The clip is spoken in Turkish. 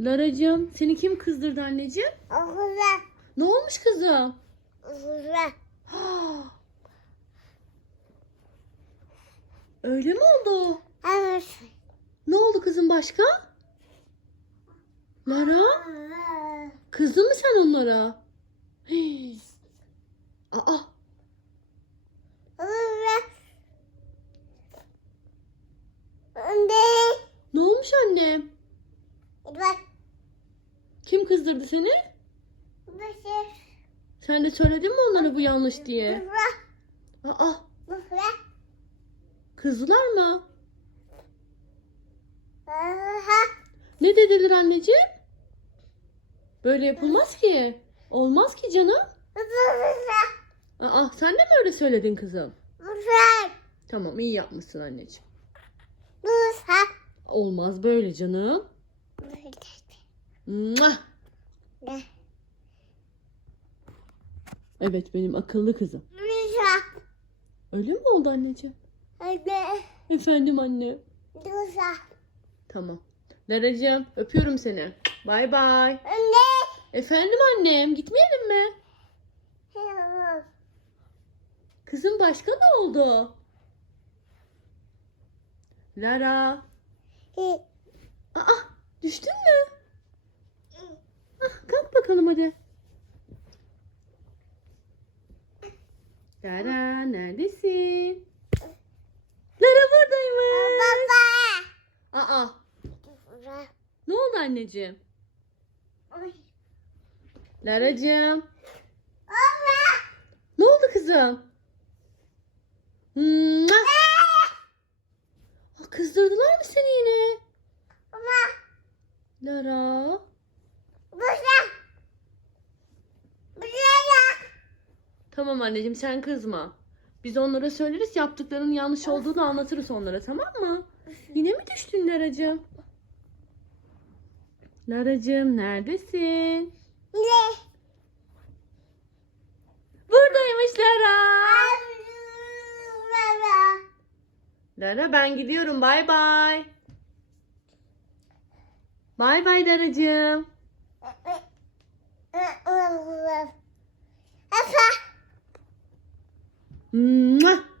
Laracığım seni kim kızdırdı anneciğim? Okula. Ne olmuş kızım? Okula. Öyle mi oldu? Evet. Ne oldu kızım başka? Lara kızdın mı sen onlara? Hii. Aa ne olmuş annem? Kim kızdırdı seni? Bakır. Sen de söyledin mi onlara bu yanlış diye? Okula. Aa Okula. kızdılar mı? Aha. Ne dediler anneciğim? Böyle yapılmaz ki. Olmaz ki canım. Okula. Aa sen de mi öyle söyledin kızım? Okula. Tamam iyi yapmışsın anneciğim. Okula. Olmaz böyle canım. Mua! Evet benim akıllı kızım. Okula. Öyle mi oldu anneciğim? Anne. Efendim anne. Okula. Tamam. Laracığım öpüyorum seni. Bay bay. Anne. Efendim annem gitmeyelim mi? Kızım başka ne oldu? Lara. Aa düştün mü? Bakalım hadi. Lara neredesin? Lara buradaymış. Baba. Aa ne oldu anneciğim? Laracığım. Ne oldu kızım? Kızdırdılar mı seni yine? Lara. Tamam anneciğim sen kızma. Biz onlara söyleriz yaptıklarının yanlış olduğunu anlatırız onlara tamam mı? Yine mi düştün Laracığım? Laracığım neredesin? Buradaymış Lara. Lara ben gidiyorum bay bay. Bay bay Laracığım. 嗯ん、